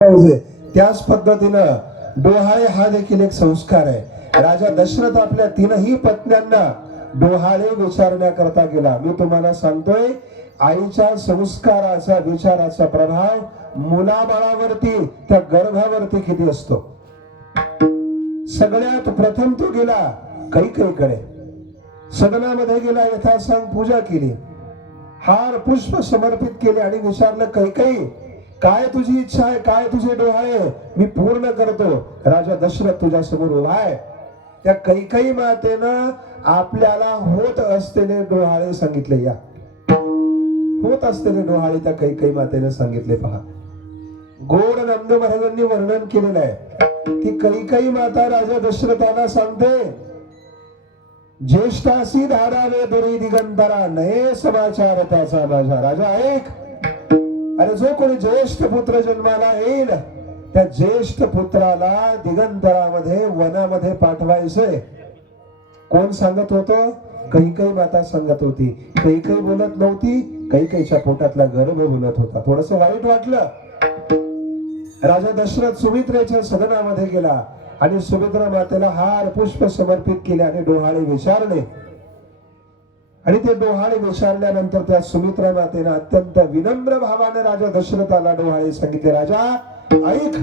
त्याच पद्धतीनं डोहाळे हा देखील एक संस्कार आहे. राजा दशरथ आपल्या तीनही पत्न्यांना डोहाळे विचारण्याकरता गेला. मी तुम्हाला सांगतोय, आईच्या संस्काराचा विचाराचा प्रभाव मुलाबाळावरती, त्या गर्भावरती किती असतो. सगळ्यात प्रथम तो गेला कैकेयीकडे, सदनामध्ये गेला, यथासांग पूजा केली, हार पुष्प समर्पित केले आणि विचारलं, कैकेयी काय तुझी इच्छा आहे, काय तुझे डोहाळे मी पूर्ण करतो. राजा दशरथ तुझ्या समोर उभा आहे. त्या कैकेयी मातेनं आपल्याला होत असलेले डोहाळे सांगितले. या होत असलेले डोहाळे त्या कैकेयी मातेने सांगितले. पहा, गोड नंद महाराजांनी वर्णन केलेलं आहे. ती कैकेयी माता राजा दशरथाला सांगते, ज्येष्ठासी धाडावे दुरी दिगंतरा, नये समाचार त्याचा माझा. राजा ऐक, अरे जो कोणी ज्येष्ठ पुत्र जन्माला येईल, त्या ज्येष्ठ पुत्राला दिगंतरामध्ये, वनामध्ये पाठवायचंय. कोण सांगत होतं? कैकेयी माता सांगत होती. कैकेयी बोलत नव्हती, कैकेयीच्या पोटातला गर्भ बोलत होता. थोडस वाईट वाटलं. राजा दशरथ सुमित्रेच्या सदनामध्ये गेला आणि सुमित्रा मातेला हार पुष्प समर्पित केले आणि डोहाळे विचारले. आणि ते डोहाळे विचारल्यानंतर त्या सुमित्रा मातेने अत्यंत विनम्र भावाने राजा दशरथाला डोहाळे सांगितले. राजा ऐक,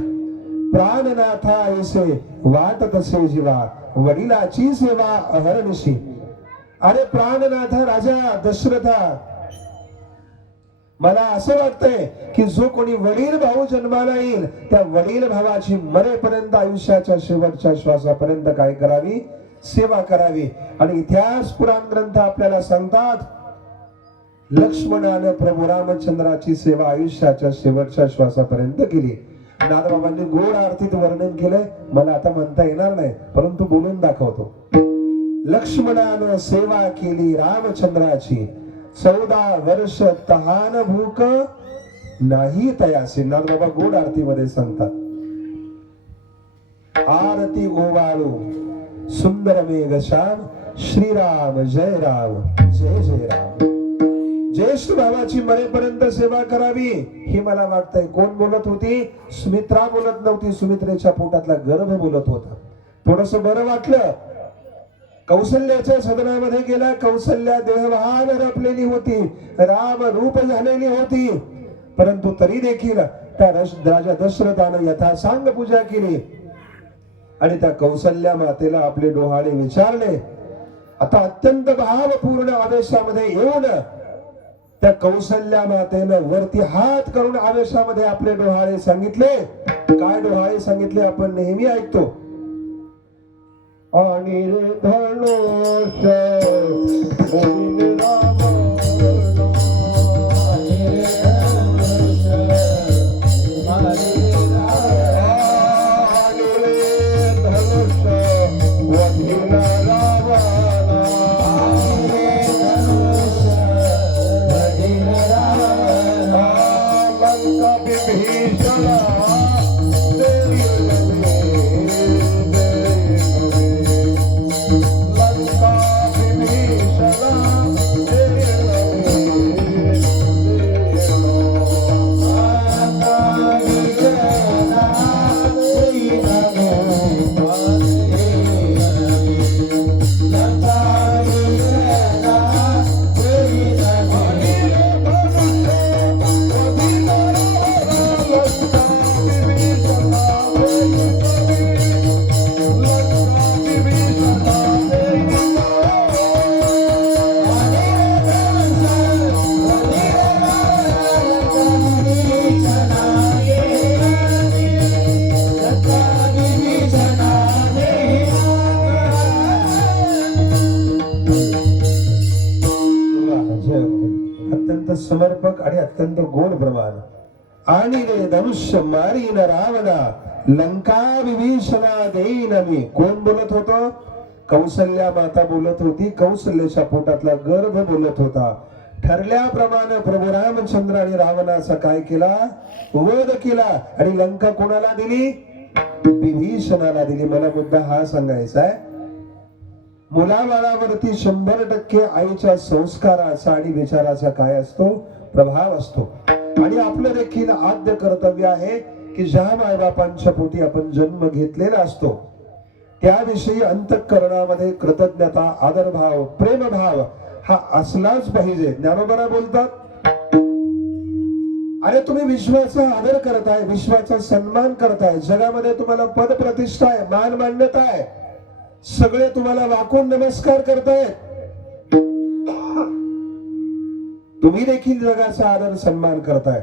प्राणनाथा ऐसे वाट तसे जीवा, वडिलाची सेवा अहर्निशी. अरे प्राणनाथा राजा दशरथा, मला असं वाटतंय की जो कोणी वडील भाऊ जन्माला येईल, त्या वडील भावाची मरेपर्यंत, आयुष्याच्या शेवटच्या श्वासापर्यंत काय करावी? सेवा करावी. आणि इतिहास पुराण ग्रंथ आपल्याला सांगतात, लक्ष्मणाने प्रभू रामचंद्राची सेवा आयुष्याच्या शेवटच्या श्वासापर्यंत केली. नाथबाबांनी गोड आरतीत वर्णन केलंय, मला आता म्हणता येणार नाही, परंतु बोलून दाखवतो. लक्ष्मणाने सेवा केली रामचंद्राची, 14 वर्ष तहान भूक नाही तयासी. नाथबाबा गोड आरतीमध्ये सांगतात, आरती ओवाळू सुंदर मेघश्याम, श्रीराम जय राम जय जय राम. ज्येष्ठ भावाची मरेपर्यंत सेवा करावी, ही मला वाटतंय. कोण बोलत होती? सुमित्रा बोलत नव्हती, सुमित्रेच्या पोटातला गर्भ बोलत होता. थोडस बरं वाटलं. कौसल्याच्या सदनामध्ये गेला. कौसल्या देहभान रपलेली होती, राम रूप झालेली होती, परंतु तरी देखील त्या राजा दशरथाने यथासांग पूजा केली आणि त्या कौसल्या मातेला आपले डोहाळे विचारले. आता अत्यंत भावपूर्ण आवेशामध्ये येऊन त्या कौसल्या मातेनं वरती हात करून आवेशामध्ये आपले डोहाळे सांगितले. काय डोहाळे सांगितले आपण नेहमी ऐकतो. आणि धनुष समर्पक आणि अत्यंत गोड प्रमाण. आणि रे धनुष्य मारीन रावणा, लंका विभीषणा देईन मी. कोण बोलत होतं? कौसल्या माता बोलत होती. कौसल्याच्या पोटातला गर्भ बोलत होता. ठरल्याप्रमाणे प्रभू रामचंद्र आणि रावणाचा काय केला? वध केला. आणि लंका कोणाला दिली? विभीषणाला दिली. मला मुद्दा हा सांगायचा आहे, मुलाबाळावरती 100% आईच्या संस्काराचा आणि विचाराचा काय असतो? प्रभाव असतो. आणि आपलं देखील आद्य कर्तव्य आहे की ज्या मायबापांच्या पोटी आपण जन्म घेतलेला असतो त्याविषयी अंतःकरणामध्ये कृतज्ञता, आदरभाव, प्रेमभाव हा असलाच पाहिजे. ज्ञानोबा बोलतात, अरे तुम्ही विश्वाचा आदर करताय, विश्वाचा सन्मान करताय, जगामध्ये तुम्हाला पद प्रतिष्ठा आहे, मान मान्यता आहे, सगळे तुम्हाला वाकून नमस्कार करतायत, तुम्ही देखील जगाचा आदर सन्मान करताय,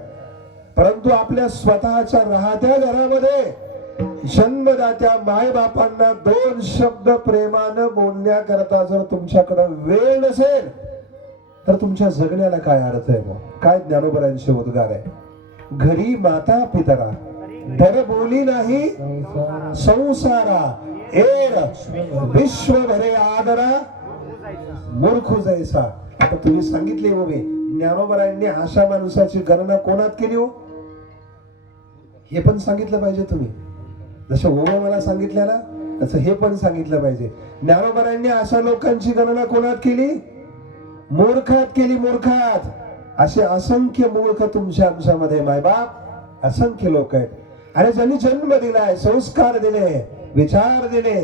परंतु आपल्या स्वतःच्या राहत्या घरामध्ये जन्मदात्या माय बापांना दोन शब्द प्रेमानं बोलण्याकरता जर तुमच्याकडे वेळ नसेल तर तुमच्या जगण्याला काय अर्थ आहे? काय ज्ञानोबरांचे उद्गार आहे? घरी माता पितरा दर बोली नाही संसारा एर विश्व भरे आदरा मूर्ख जैसा. आता तुम्ही सांगितले हो, मी ज्ञानोबरांनी अशा माणसाची गणना कोणात केली हो हे पण सांगितलं पाहिजे. तुम्ही जसं ओवे मला सांगितलं ना तसं हे पण सांगितलं पाहिजे. ज्ञानोबरांनी अशा लोकांची गणना कोणात केली? मूर्खात केली, मूर्खात. असे असंख्य मूर्ख तुमच्या आमच्यामध्ये मायबाप असंख्य लोक आहेत. आणि ज्यांनी जन्म दिलाय, संस्कार दिले, विचार दिले,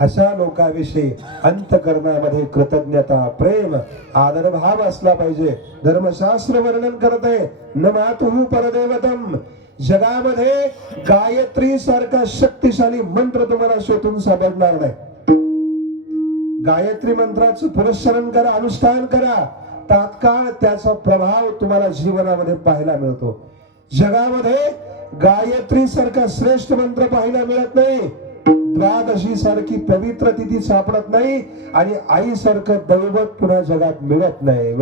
अशा लोकांविषयी अंतःकरणामध्ये कृतज्ञता, प्रेम, आदरभाव असला पाहिजे. धर्मशास्त्र वर्णन करत आहे, न मातुः परदेवतम. जगामध्ये गायत्री सारखा शक्तिशाली मंत्र तुम्हाला शोधून सापडणार नाही. गायत्री मंत्राचं पुरस्चरण करा, अनुष्ठान करा, तात्काळ त्याचा प्रभाव तुम्हाला जीवनामध्ये पाहायला मिळतो. जगामध्ये गायत्री सारखा श्रेष्ठ मंत्र पाहायला मिळत नाही, द्वादशी सारखी पवित्र तिथी सापडत नाही, आणि आई सारखं दैवत पुन्हा जगात मिळत नाही.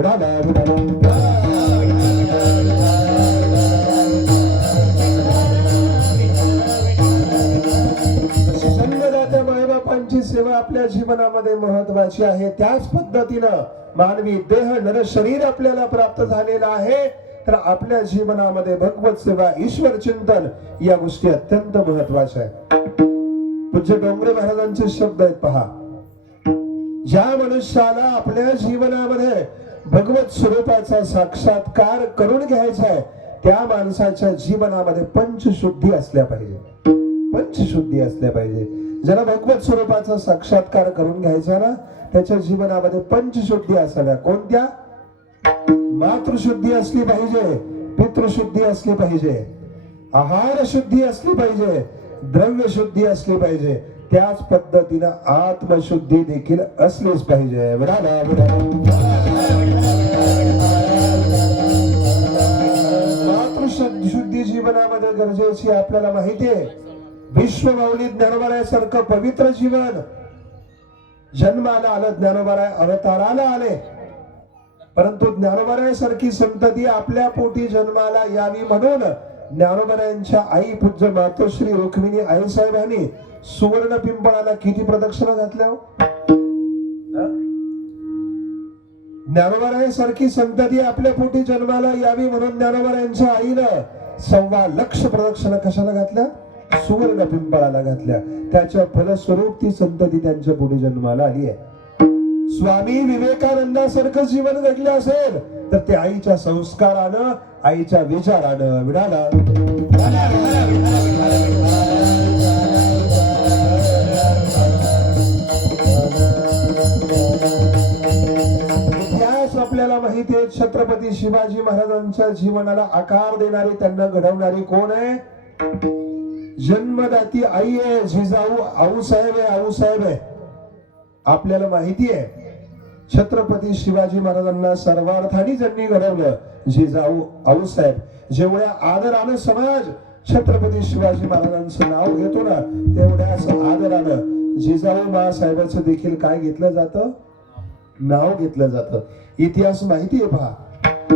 जन्मदात्या मायबापांची सेवा आपल्या जीवनामध्ये महत्वाची आहे. त्याच पद्धतीनं मानवी देह, नर शरीर आपल्याला प्राप्त झालेला आहे, तर आपल्या जीवनामध्ये भगवत सेवा, ईश्वर चिंतन या गोष्टी अत्यंत महत्वाच्या आहेत. पूज्य डोंगरे महाराजांचे शब्द आहेत पहा, ज्या मनुष्याला आपल्या जीवनामध्ये भगवत स्वरूपाचा साक्षात्कार करून घ्यायचा आहे त्या माणसाच्या जीवनामध्ये पंचशुद्धी असल्या पाहिजे. पंचशुद्धी असल्या पाहिजे. ज्याला भगवत स्वरूपाचा साक्षात्कार करून घ्यायचा ना त्याच्या जीवनामध्ये पंचशुद्धी असाव्या. कोणत्या? मातृशुद्धी असली पाहिजे, पितृशुद्धी असली पाहिजे, आहार शुद्धी असली पाहिजे, द्रव्य शुद्धी असली पाहिजे, त्याच पद्धतीनं आत्मशुद्धी देखील असलीच पाहिजे. मातृशुद्धी जीवनामध्ये गरजेची आपल्याला माहिती आहे. विश्वमाऊली ज्ञानोबारायासारखं पवित्र जीवन जन्माला आलं, ज्ञानोबाराय अवताराला आले, परंतु ज्ञानोबारायासारखी संतती आपल्या पोटी जन्माला यावी म्हणून ज्ञानोबारायांच्या आई पूज्य मातोश्री रुक्मिणी आईसाहेबांनी सुवर्ण पिंपळाला किती प्रदक्षिणा घातल्या? ज्ञानोबारायांसारखी संतती आपल्या पोटी जन्माला यावी म्हणून ज्ञानोबारायांच्या आईनं 1.25 लाख प्रदक्षिणा कशाला घातल्या? सुवर्ण पिंपळाला घातल्या. त्याच्या फलस्वरूप ती संतती त्यांच्या पोटी जन्माला आली आहे. स्वामी विवेकानंदासारखं जीवन जगले असेल तर ते आईच्या संस्कारानं, आईच्या विचारानं मिळाला. इतिहास आपल्याला माहिती आहे. छत्रपती शिवाजी महाराजांच्या जीवनाला आकार देणारी, त्यांना घडवणारी कोण आहे? जन्मदाती आई आहे, जिजाऊ आऊसाहेब आहे. आऊसाहेब आहे. आपल्याला माहिती आहे छत्रपती शिवाजी महाराजांना सर्वार्थाने ज्यांनी घडवलं जिजाऊ आऊसाहेब. जेवढ्या आदरानं समाज छत्रपती शिवाजी महाराजांचं नाव घेतो ना तेवढ्याच आदरानं जिजाऊ मासाहेबांचं देखील काय घेतलं जातं? नाव घेतलं जातं. इतिहास माहिती आहे पहा.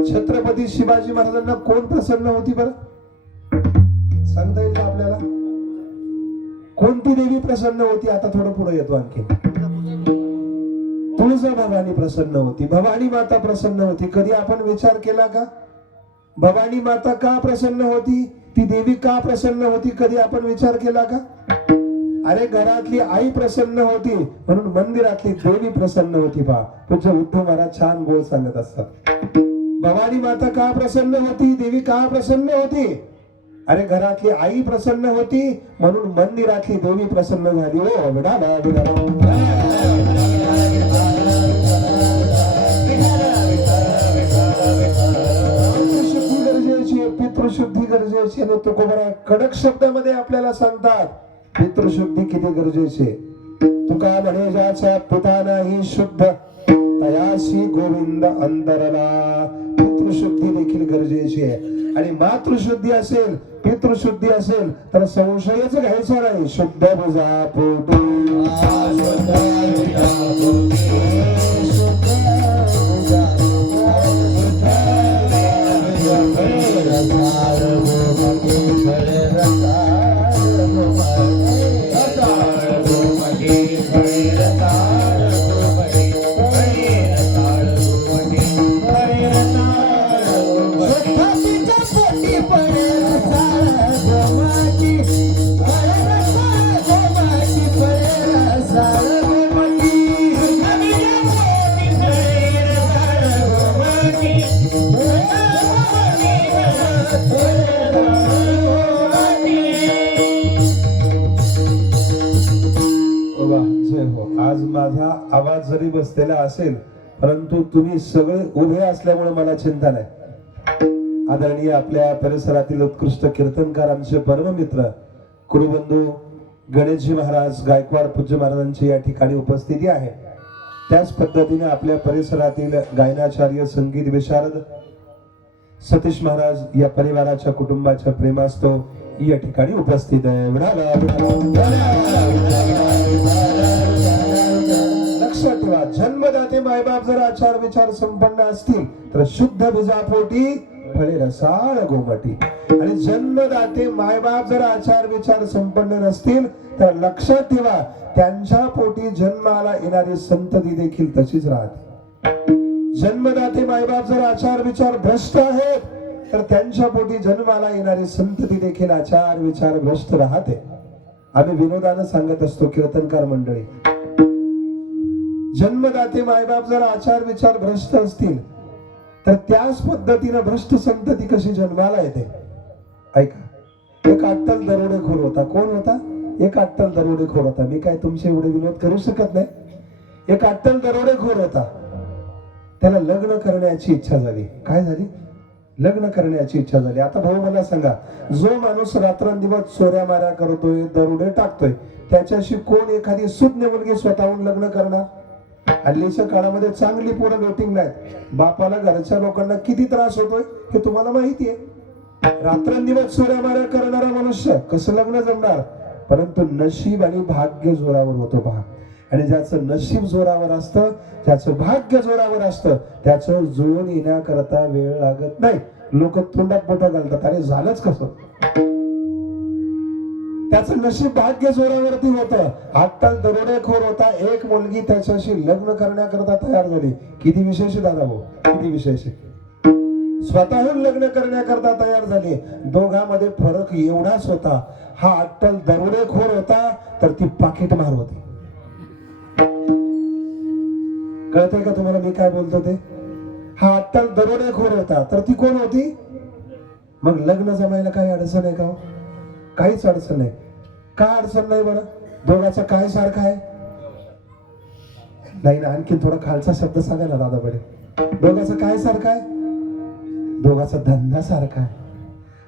छत्रपती शिवाजी महाराजांना कोण प्रसन्न होती बरं? सांगता येईल का आपल्याला? कोणती देवी प्रसन्न होती? आता थोडं पुढे येतो आणखी. तुळजाभवानी प्रसन्न होती, भवानी माता प्रसन्न होती. कधी आपण विचार केला का भवानी माता का प्रसन्न होती? ती देवी का प्रसन्न होती? कधी आपण विचार केला का? अरे घरातली आई प्रसन्न होती म्हणून मंदिरातली देवी प्रसन्न होती. पहा पूज्य उद्धव महाराज छान बोल सांगत असतात. भवानी माता का प्रसन्न होती? देवी का प्रसन्न होती? अरे घरातली आई प्रसन्न होती म्हणून मंदिरातली देवी प्रसन्न झाली. हो विठाला विठाला. शुद्धी गरजेची आहे, पितृशुद्धी गरजेची आहे. तुकोबरा कडक शब्दामध्ये आपल्याला सांगतात पितृशुद्धी किती गरजेची आहे. तुका म्हणे ज्याच्या पिता नाही शुद्ध तयाशी गोविंद अंतरला. पितृशुद्धी देखील गरजेची आहे. आणि मातृशुद्धी असेल पितृशुद्धी असेल तर संशयच घ्यायचा नाही. शुद्ध भुजा पोटी आज माझा आवाज जरी बसलेला असेल परंतु तुम्ही सगळे उभे असल्यामुळे मला चिंता नाही. आदरणीय आपल्या परिसरातील उत्कृष्ट कीर्तनकार आमचे परममित्र कुरुबंधू गणेशजी महाराज गायकवाड पूज्य महाराजांची या ठिकाणी उपस्थिती आहे. त्याच पद्धतीने आपल्या परिसरातील गायनाचार्य संगीत विशारद सतीश महाराज या परिवाराच्या कुटुंबाच्या प्रेमास्तव या ठिकाणी उपस्थित आहे. लक्षात ठेवा जन्मदाते मायबाप जर आचार विचार संपन्न असतील तर शुद्ध बीजापोटी फळे रसाळ गोमटी. आणि जन्मदाते मायबाप जर आचार विचार संपन्न नसतील तर लक्षात ठेवा त्यांच्या पोटी जन्माला येणारी संतती देखील तशीच राहते. जन्मदाते मायबाप जर आचार विचार भ्रष्ट आहेत तर त्यांच्या पोटी जन्माला येणारी संतती देखील आचार विचार भ्रष्ट राहते. आम्ही विनोदानं सांगत असतो कीर्तनकार मंडळी, जन्मदाते मायबाप जर आचार विचार भ्रष्ट असतील तर त्याच पद्धतीने भ्रष्ट संतती कशी जन्माला येते. ऐका, एक अट्टल दरोडेखोर होता. कोण होता? एक अट्टल दरोडेखोर होता. मी काय तुमचे एवढे विनोद करू शकत नाही. एक अट्टल दरोडेखोर होता. त्याला लग्न करण्याची इच्छा झाली. काय झाली? लग्न करण्याची इच्छा झाली. आता भाऊ मला सांगा, जो माणूस रात्रंदिवस चोऱ्या माऱ्या करतोय दरोडे टाकतोय त्याच्याशी कोण एखादी सुज्ञ मुलगी स्वतःहून लग्न करणार? हल्लीच्या काळामध्ये चांगली पोरं वेटिंग नाही. बापाला घरच्या लोकांना किती त्रास होतोय हे तुम्हाला माहिती आहे. रात्रंदिवस चोऱ्या माऱ्या करणारा मनुष्य कसं लग्न जमणार? परंतु नशीब आणि भाग्य जोरावर होतं पहा. आणि ज्याचं नशीब जोरावर असतं, ज्याचं भाग्य जोरावर असतं त्याचं जुळून येण्याकरता वेळ लागत नाही. लोक तोंडात बोटं घालतात, अरे झालंच कसं? त्याचं नशीब भाग्य जोरावरती होतं. अट्टल दरोडेखोर होता. एक मुलगी त्याच्याशी लग्न करण्याकरता तयार झाली. किती विशेष दादा भाऊ, किती विशेष. स्वतःहून लग्न करण्याकरता तयार झाली. दोघांमध्ये फरक एवढाच होता, हा अट्टल दरोडेखोर होता तर ती पाकिटमार होती. कळतंय का तुम्हाला मी काय बोलतो ते? हा अट्टल दरोडेखोर होता तर ती कोण होती? मग लग्न जमायला काही अडचण आहे का? काहीच अडचण नाही. का अडचण नाही बरं? दोघांचं काय सारखं आहे? नाही ना, आणखी थोडा खालचा शब्द सांगा ना दादा बडे. दोघांचं काय सारखं आहे? दोघांचा धंदा सारखा आहे.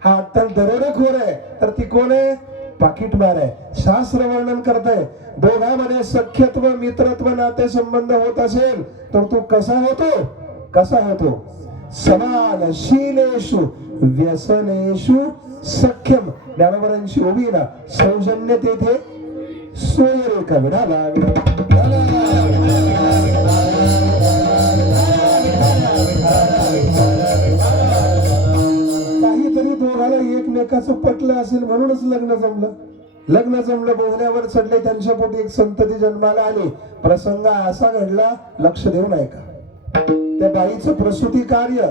हा अट्टल दरोडेखोर आहे तर ती कोण आहे? पाकिटमार आहे. शास्त्र वर्णन करतंय दोघांमध्ये सख्यत्व मित्रत्व नाते संबंध होत असेल तर तो कसा होतो? कसा होतो? समानशीलेषु व्यसनेषु सख्यम. ज्ञानोबरांची ओवी ना, सौजन्य तेथे सोयरेखा. विडाला काहीतरी दोघाला एकमेकाचं पटलं असेल म्हणूनच लग्न जमलं. लग्न जमलं, बोहण्यावर चढले, त्यांच्या पोटी एक संतती जन्माला आली. प्रसंग असा घडला, लक्ष देऊ नये का? त्या बाईचं प्रसूती कार्य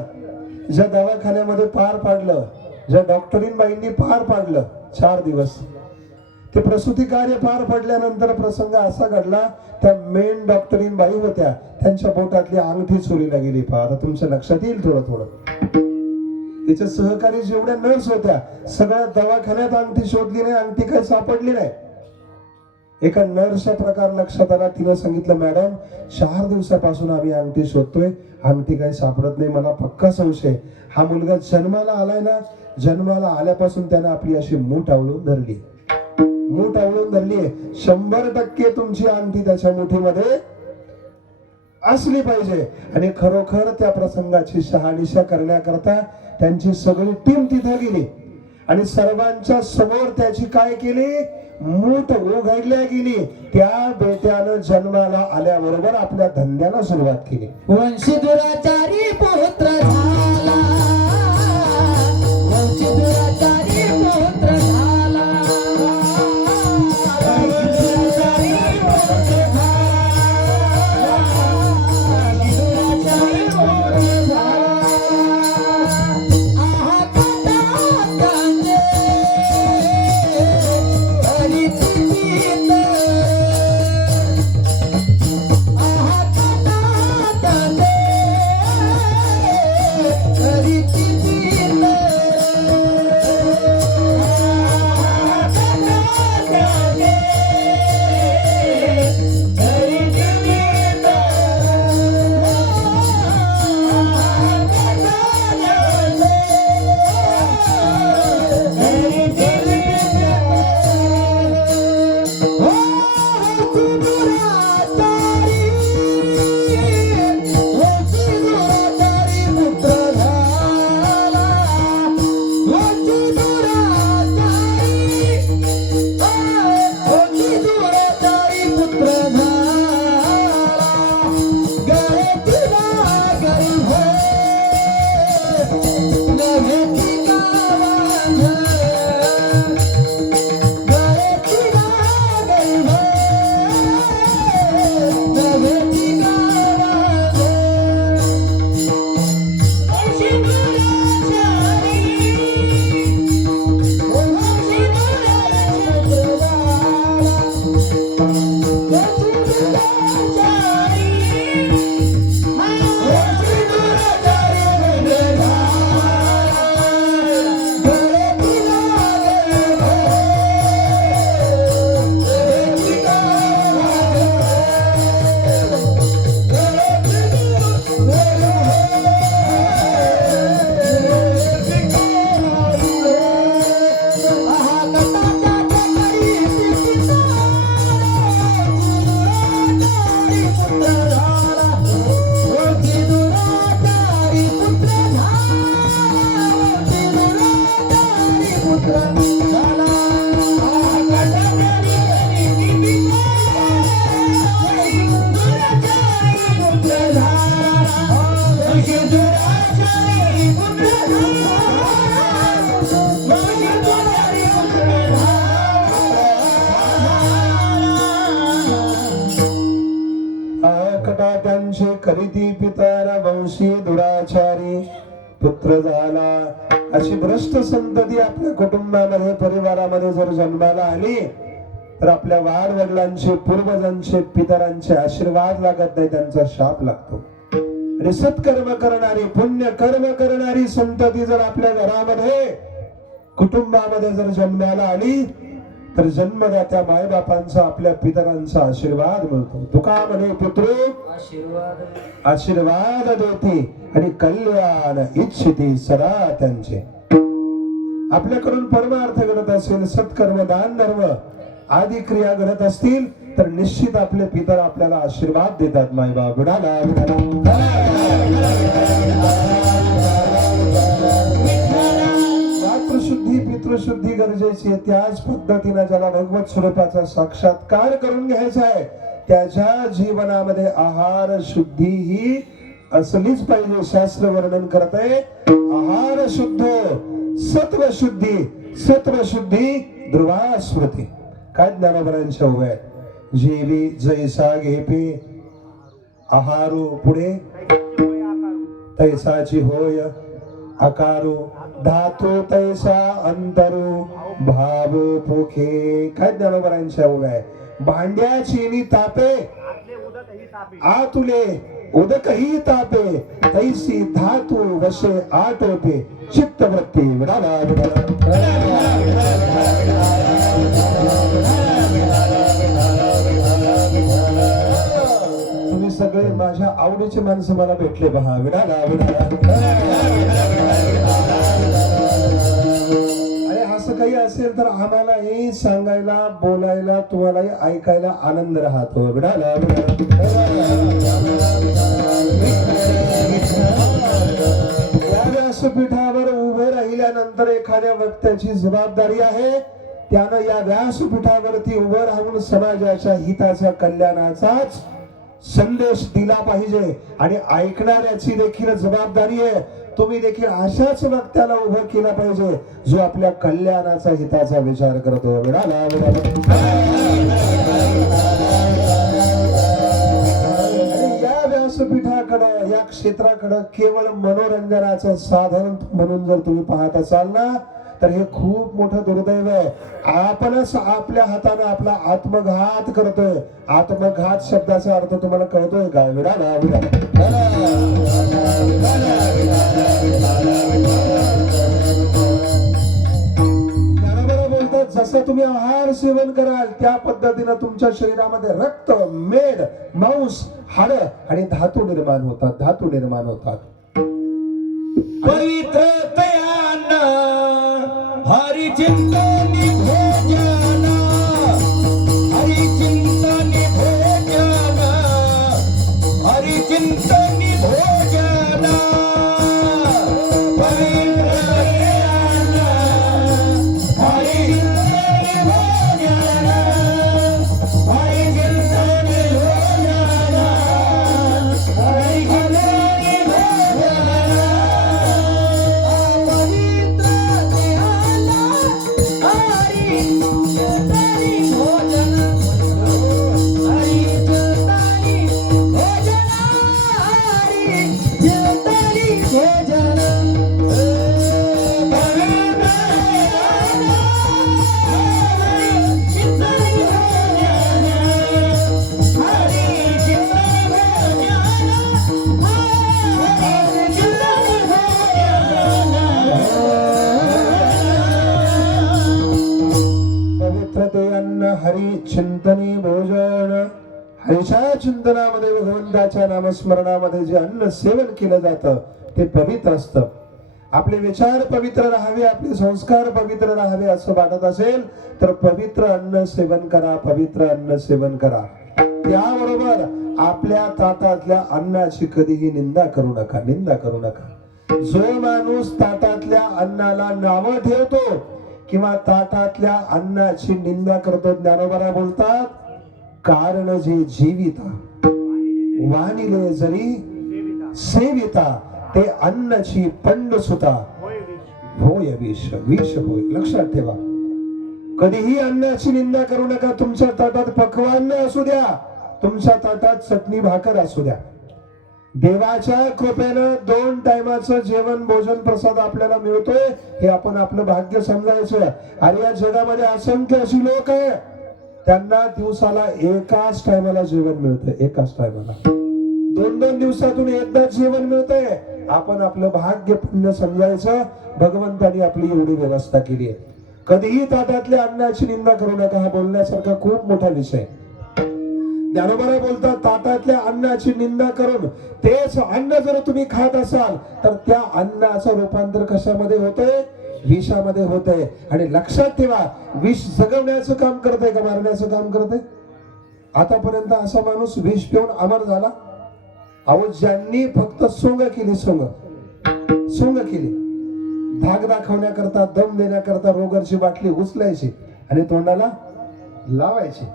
ज्या दवाखान्यामध्ये पार पाडलं, ज्या डॉक्टरीन बाईंनी पार पाडलं 4 दिवस, ते प्रसूती कार्य पार पडल्यानंतर प्रसंग असा घडला, त्या मेन डॉक्टरीन बाई होत्या, त्यांच्या बोटातली अंगठी चोरीला गेली. पहा, आता तुमच्या लक्षात येईल थोडं थोडं. तिच्या सहकारी जेवढ्या नर्स होत्या सगळ्या दवाखान्यात अंगठी शोधली नाही, अंगठी काही सापडली नाही. एका नर्सचा प्रकार लक्षात आला. तिनं सांगितलं, मॅडम 4 दिवसापासून आम्ही अंगठी शोधतोय, अंगठी काही सापडत नाही. मला पक्का संशय हा मुलगा जन्माला आलाय ना, जन्माला आल्यापासून त्यानं आपली अशी मूठ आवळून धरली, मूठ आवळून धरलीये. 100% तुमची अंगठी त्याच्या मुठीमध्ये असली पाहिजे. आणि खरोखर त्या प्रसंगाची शहानिशा करण्याकरता त्यांची सगळी टीम तिथे गेली आणि सर्वांच्या समोर त्याची काय केली, मूठ उघडल्या गेली. त्या बेट्यानं जन्माला आल्याबरोबर आपल्या धंद्याला सुरुवात केली. वंशी दुराचारी पुत्र झाला, वंशी दुराचारी पुत्र झाला, वंशी दुराचारी पुत्र झाला, वंशी दुराचारी पुत्र झाला. आहा काटा कांदे हरी चितीत, आहा काटा कांदे हरी चितीत, आहा काटा कांदे हरी चितीत, आहा काटा कांदे हरी चितीत. हो दुराचारी, वंशी दुराचारी पुत्र झाला, वंशी दुराचारी, वंशी दुराचारी पुत्र झाला. गळ्याची नागरी नव्हेची गावांध, गळ्याची नागरी नव्हेची गावांध. वंशी दुराचारी, वंशी दुराचारी पुत्र झाला, वंशी दुराचारी, वंशी दुराचारी पुत्र झाला. गळ्याची नागरी नव्हेची गावांध, कटा त्यांचे करीती पितारा वंशी दुराचारी पुत्र झाला. अशी भ्रष्ट संतती आपल्या कुटुंबामध्ये परिवारामध्ये जर जन्माला आली तर आपल्या वाडवडिलांचे पूर्वजांचे पितरांचे आशीर्वाद लागत नाही, त्यांचा शाप लागतो. आणि सत्कर्म करणारी पुण्य कर्म करणारी संतती जर आपल्या घरामध्ये कुटुंबामध्ये जर जन्माला आली तर जन्मदात्या मायबापांचा आपल्या पितरांचा आशीर्वाद मिळतो. तुका म्हणे पितृ आशीर्वाद देती आणि कल्याण इच्छिती सदा त्यांचे. आपल्याकडून परमार्थ घडत असेल, सत्कर्म दान धर्म आदी क्रिया घडत असतील तर निश्चित आपले पितर आपल्याला आशीर्वाद देतात. मायबाप बुडाला मातृशुद्धी पितृशुद्धी गरजेची आहे. त्याच पद्धतीने ज्याला भगवत स्वरूपाचा साक्षात्कार करून घ्यायचा आहे त्याच्या जीवनामध्ये आहार शुद्धी ही असलीच पाहिजे. शास्त्र वर्णन करते आहार शुद्ध सत्व शुद्धी, सत्व शुद्धी ध्रुवा स्मृती. काय ज्ञानोबरांच्या उभ्या जेवी जैसा घेपे आहारो पुढे तैसाची होय आकारो धातू तैसा अंतरू भाव पोखे. काय ज्ञानोबरांच्या उभ्या भांड्याची तापे आतुले उदकही तापे तैसी धातू वशे आटोपे चित्तवृत्ती विडाला तुम्ही सगळे माझ्या आवडीचे माणसं मला भेटले पहा विडाला अरे असं काही असेल तर आम्हालाही सांगायला बोलायला तुम्हालाही ऐकायला आनंद राहतो विडाला या व्यासपीठावर उभे राहिल्यानंतर एखाद्या वक्त्याची जबाबदारी आहे त्यानं या व्यासपीठावरती उभं राहून समाजाच्या हिताच्या कल्याणाचाच संदेश दिला पाहिजे आणि ऐकणाऱ्याची देखील जबाबदारी आहे तुम्ही देखील अशाच वक्त्याला उभं केलं पाहिजे जो आपल्या कल्याणाचा हिताचा विचार करतो या व्यासपीठाकडे या क्षेत्राकडे केवळ मनोरंजनाचं साधन म्हणून जर तुम्ही पाहत असाल ना तर हे खूप मोठं दुर्दैव आहे आपणच आपल्या हाताने आपला आत्मघात करतोय आत्मघात शब्दाचा अर्थ तुम्हाला कळतोय का विडाला बोलतात जसं तुम्ही आहार सेवन कराल त्या पद्धतीने तुमच्या शरीरामध्ये रक्त मेद मांस हाड आणि धातू निर्माण होतात पवित्र तयाना हरि चिंतनी भोजन हरि चिंतनी भोजन हरि चिंतनी भोजन पवित्र तयाना हरि चिंतनी भोजन हरि चिंतनी भोजन हरि चिंतनी हरी चिंतनी भोजन हरीच्या चिंतनामध्ये भगवंताच्या नामस्मरणामध्ये जे अन्न सेवन केलं जातं ते पवित्र असतं आपले विचार पवित्र राहावे आपले संस्कार पवित्र राहावे असं वाटत असेल तर पवित्र अन्न सेवन करा त्याबरोबर आपल्या ताटातल्या अन्नाची कधीही निंदा करू नका जो माणूस ताटातल्या अन्नाला नावं ठेवतो किंवा ताटातल्या अन्नाची निंदा करतो ज्ञानोबा बोलतात कारण जे जीविता वाणिले जरी सेविता ते अन्नाची पंड सुता होय विष होय लक्षात ठेवा कधीही अन्नाची निंदा करू नका तुमच्या ताटात पक्वान्न असू द्या तुमच्या ताटात चटणी भाकर असू द्या देवाच्या कृपेनं 2 टायमाचं जेवण भोजन प्रसाद आपल्याला मिळतोय हे आपण आपलं भाग्य समजायचं आणि या जगामध्ये असंख्य अशी लोक आहे त्यांना दिवसाला एकाच टायमाला जेवण मिळतं एकाच टायमाला 2-2 दिवसातून एकदाच जेवण मिळतंय आपण आपलं भाग्य पुण्य समजायचं भगवंतानी आपली एवढी व्यवस्था केली आहे कधीही ताटातल्या अन्नाची निंदा करू नका हा बोलण्यासारखा खूप मोठा विषय ज्ञानोबा बोलतात ताटातल्या अन्नाची निंदा करून तेच अन्न जर तुम्ही खात असाल तर त्या अन्नाचं रूपांतर कशामध्ये होतंय विषामध्ये होतंय आणि लक्षात ठेवा विष जगवण्याचं काम करतंय का मारण्याचं काम करतंय आतापर्यंत असा माणूस विष पिऊन अमर झाला अहो ज्यांनी फक्त सोंग केली धाक दाखवण्याकरता दम देण्याकरता रोगरची बाटली उचलायची आणि तोंडाला लावायची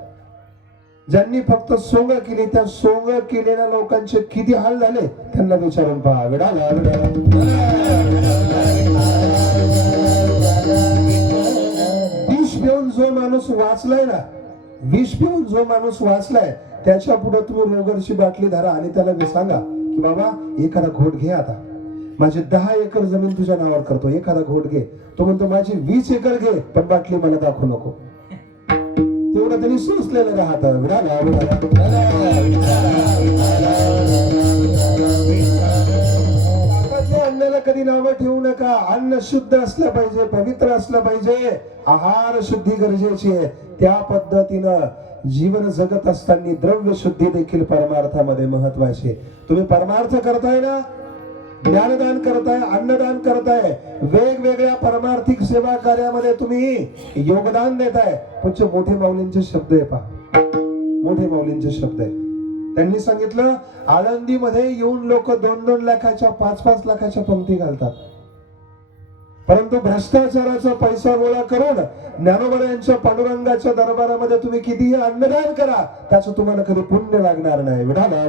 ज्यांनी फक्त सोंग केली त्या सोंग केलेल्या लोकांचे किती हाल झाले त्यांना विचारून पहा विडाला विष पिऊन जो माणूस वाचलाय ना विष पिऊन जो माणूस वाचलाय त्याच्या पुढे तुम्ही रोगरची बाटली धरा आणि त्याला सांगा की बाबा एखादा घोट घे आता माझी 10 एकर जमीन तुझ्या नावावर करतो एखादा घोट घे तो म्हणतो माझी 20 एकर घे पण बाटली मला दाखवू नको तेवढं त्यांनी सोचलेलं राहतं कधी नावं ठेवू नका. अन्न शुद्ध असलं पाहिजे, पवित्र असलं पाहिजे, आहार शुद्धी गरजेची आहे. त्या पद्धतीनं जीवन जगत असताना द्रव्य शुद्धी देखील परमार्थामध्ये महत्वाची आहे. तुम्ही परमार्थ करताय ना, ज्ञानदान करताय, अन्नदान करताय, वेगवेगळ्या परमार्थिक सेवा कार्यामध्ये तुम्ही योगदान देताय. पुढचे मोठे माऊलींचे शब्द आहे पहा, मोठे माऊलींचे शब्द आहे. त्यांनी सांगितलं आळंदीमध्ये येऊन लोक 2-2 लाखाच्या 5-5 लाखाच्या पंक्ती घालतात, परंतु भ्रष्टाचाराचा पैसा गोळा करून ज्ञानोबा यांच्या पांडुरंगाच्या दरबारामध्ये तुम्ही कितीही अन्नदान करा, त्याचं तुम्हाला कधी पुण्य लागणार नाही. विठाला